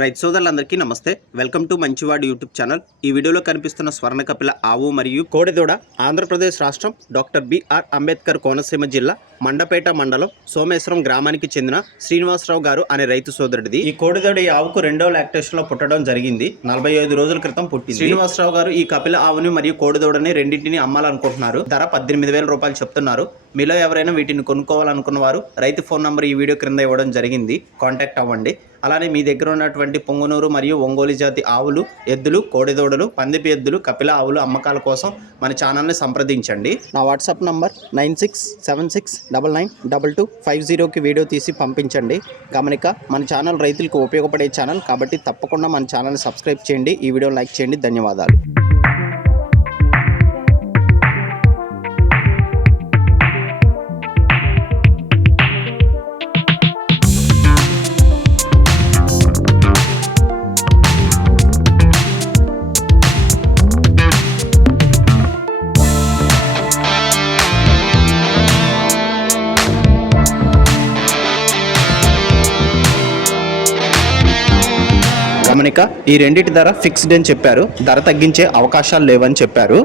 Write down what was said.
రైతు సోదరులందరికీ నమస్తే. వెల్కమ్ టు మంచివాడు యూట్యూబ్ ఛానల్. ఈ వీడియోలో కనిపిస్తున్న స్వర్ణ కపిల ఆవు మరియు కోడెదూడ ఆంధ్రప్రదేశ్ రాష్ట్రం డాక్టర్ బిఆర్ అంబేద్కర్ కోనసీమ జిల్లా మండపేట మండలం సోమేశ్వరం గ్రామానికి చెందిన శ్రీనివాసరావు గారు అనే రైతు సోదరుడిది. ఈ కోడెదూడ ఈ ఆవుకు రెండవ లాక్టేషన్ లో పుట్టడం జరిగింది. 45 రోజుల క్రితం పుట్టింది. శ్రీనివాసరావు గారు ఈ కపిల ఆవుని మరియు కోడెదూడని రెండింటిని అమ్మాలనుకుంటున్నారు. ధర 18,000 రూపాయలు చెప్తున్నారు. మీలో ఎవరైనా వీటిని కొనుక్కోవాలనుకున్న వారు రైతు ఫోన్ నంబర్ ఈ వీడియో క్రింద ఇవ్వడం జరిగింది. కాంటాక్ట్ అవ్వండి. అలానే మీ దగ్గర ఉన్నటువంటి పొంగునూరు మరియు ఒంగోలు జాతి ఆవులు, ఎద్దులు, కోడెదూడలు, పందిపి ఎద్దులు, కపిల ఆవులు అమ్మకాల కోసం మన ఛానల్ని సంప్రదించండి. నా వాట్సాప్ నంబర్ 9676992250కి వీడియో తీసి పంపించండి. గమనిక, మన ఛానల్ రైతులకు ఉపయోగపడే ఛానల్ కాబట్టి తప్పకుండా మన ఛానల్ని సబ్స్క్రైబ్ చేయండి. ఈ వీడియో లైక్ చేయండి. ధన్యవాదాలు. గమనిక, ఈ రెండిటి ధర ఫిక్స్డ్ అని చెప్పారు. ధర తగ్గించే అవకాశాలు లేవని చెప్పారు.